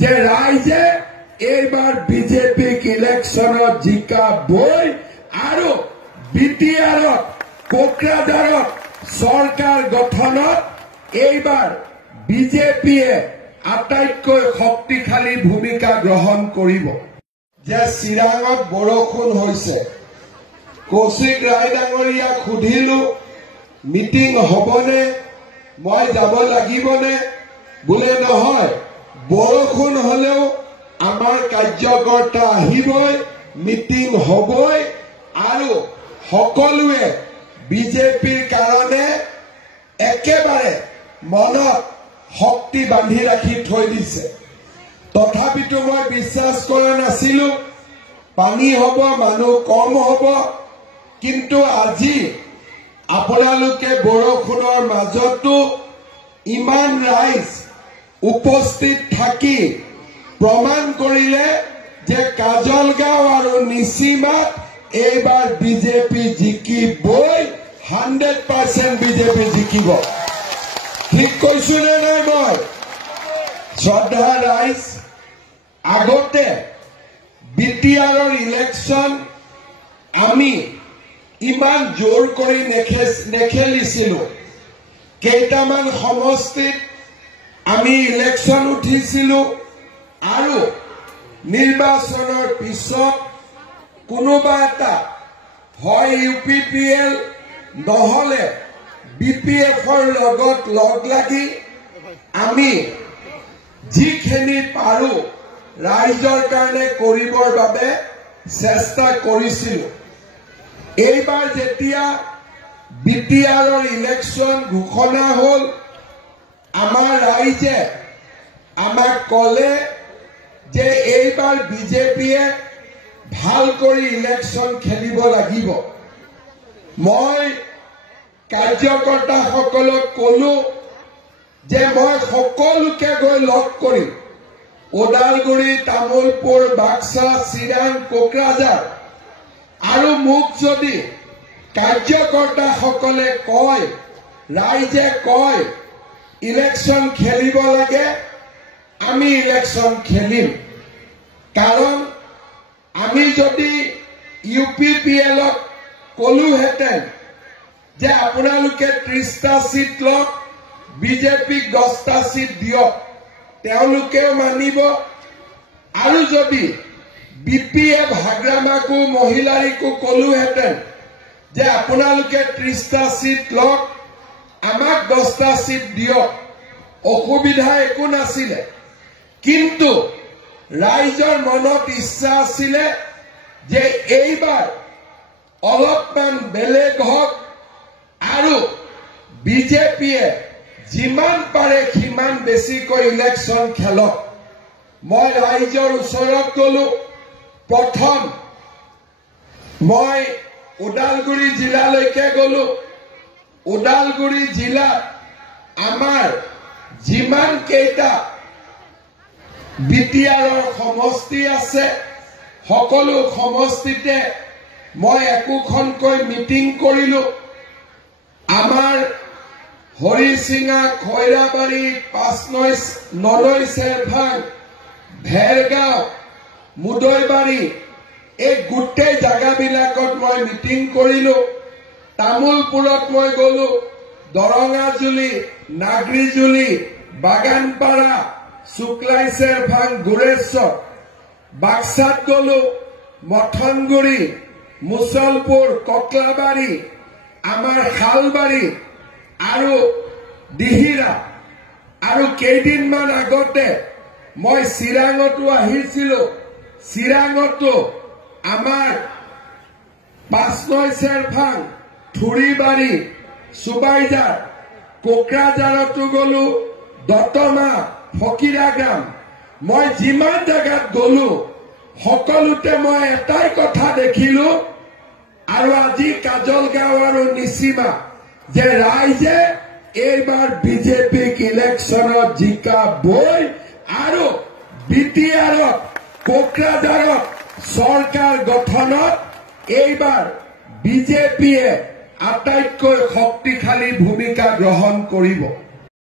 যে ৰাইজে এইবাৰ বিজেপিক ইলেকশ্যনত জিকাবই আৰু বিটিআৰত কোকৰাঝাৰত চৰকাৰ গঠনত এইবাৰ বিজেপিয়ে আটাইতকৈ শক্তিশালী ভূমিকা গ্ৰহণ কৰিব। যে চিৰাঙত বৰষুণ হৈছে, কৌশিক ৰায় ডাঙৰীয়াক সুধিলো মিটিং হবনে, মই যাব লাগিবনে, বোলে নহয়, বৰষুণ হলেও আমাৰ কাৰ্যকৰ্তা আহিবই, মিটিং হবই আৰু সকলোৱে বিজেপিৰ কাৰণে একেবাৰে মনত শক্তি বান্ধি ৰাখি থৈ দিছে। তথাপিতো মই বিশ্বাস কৰা নাছিলো পানী হব, মানুহ কম হব, কিন্তু আজি আপোনালোকে বৰষুণৰ মাজতো ইমান ৰাইজ উপস্থিত থাকি প্ৰমাণ কৰিলে যে কাজলগাঁও আৰু নিচিমাত এইবাৰ বিজেপি জিকিবই, 100% বিজেপি জিকিব। ঠিক কৈছো নে নাই মই? শ্ৰদ্ধা ৰাইজ, আগতে বিটিআৰৰ ইলেকশ্যন আমি ইমান জোৰ কৰি নেখেলিছিলো। কেইটামান সমষ্টিত আমি ইলেকশ্যন উঠিছিলো আৰু নিৰ্বাচনৰ পিছত কোনোবা এটা হয় UPPL নহলে BPFৰ লগত লগ লাগি আমি যিখিনি পাৰো ৰাইজৰ কাৰণে কৰিবৰ বাবে চেষ্টা কৰিছিলো। এইবাৰ যেতিয়া বিটিআৰৰ ইলেকশ্যন ঘোষণা হল, আমাৰ ৰাইজে আমাক কলে যে এইবাৰ বিজেপিয়ে ভাল কৰি ইলেকশ্যন খেলিব লাগিব। মই কাৰ্যকৰ্তাসকলক কলো যে মই সকলোকে গৈ লগ কৰিম, ওদালগুৰি, তামুলপুৰ, বাক্সা, চিৰাং, কোকৰাঝাৰ, আৰু মোক যদি কাৰ্যকৰ্তাসকলে কয়, ৰাইজে কয় ইলেকশ্যন খেলিব লাগে, আমি ইলেকশ্যন খেলিম। কাৰণ আমি যদি UPPLক কলোহেঁতেন যে আপোনালোকে 30টা সিট লওক, বিজেপিক 10টা সিট দিয়ক, তেওঁলোকেও মানিব। আৰু যদি BPF হাগ্ৰামাকো মহিলাৰীকো কলোহেঁতেন যে আপোনালোকে 30টা সিট লওক, আমাক 10টা সিট দিয়ক, অসুবিধা একো নাছিলে। কিন্তু ৰাইজৰ মনত ইচ্ছা আছিলে যে এইবাৰ অলপমান বেলেগ হওক আৰু বিজেপিয়ে যিমান পাৰে সিমান বেছিকৈ ইলেকশ্যন খেলক। মই ৰাইজৰ ওচৰত গলো। প্ৰথম মই ওদালগুৰি জিলালৈকে গলো। ওদালগুৰি জিলাত আমাৰ যিমান কেইটা বিটিআৰৰ সমষ্টি আছে, সকলো সমষ্টিতে মই একোখনকৈ মিটিং কৰিলো। আমাৰ হৰিচিঙা, খৈৰাবাৰী, 5নৈ চেৰভাং, ভেৰগাঁও, মুদৈবাৰী, এই গোটেই জাগাবিলাকত মই মিটিং কৰিলো। তামুলপুৰত মই গলো, দৰঙাজুলি, নাগৰিজুলি, বাগানপাৰা, শুক্লাই চেৰভাং, গুৰেশ্বৰ। বাক্সাত গলো, মথনগুৰি, মুছলপুৰ, ককলাবাৰী, আমাৰ শালবাৰী আৰু দিহিৰা। আৰু কেইদিনমান আগতে মই চিৰাঙতো আহিছিলো। চিৰাঙতো আমাৰ 5নৈ চেৰভাং, থুৰিবাৰী, চুবাইজাৰ, কোকৰাঝাৰতো গলো, দতমা, ফকিৰাগ্ৰাম। মই যিমান জাগাত গলো সকলোতে মই এটাই কথা দেখিলো, আৰু আজি কাজলগাঁও আৰু নিচিমা, যে ৰাইজে এইবাৰ বিজেপিক ইলেকশ্যনত জিকাবই আৰু বিটিআৰত কোকৰাঝাৰত চৰকাৰ গঠনত এইবাৰ বিজেপিয়ে আটাইতকৈ শক্তিশালী ভূমিকা গ্ৰহণ কৰিব।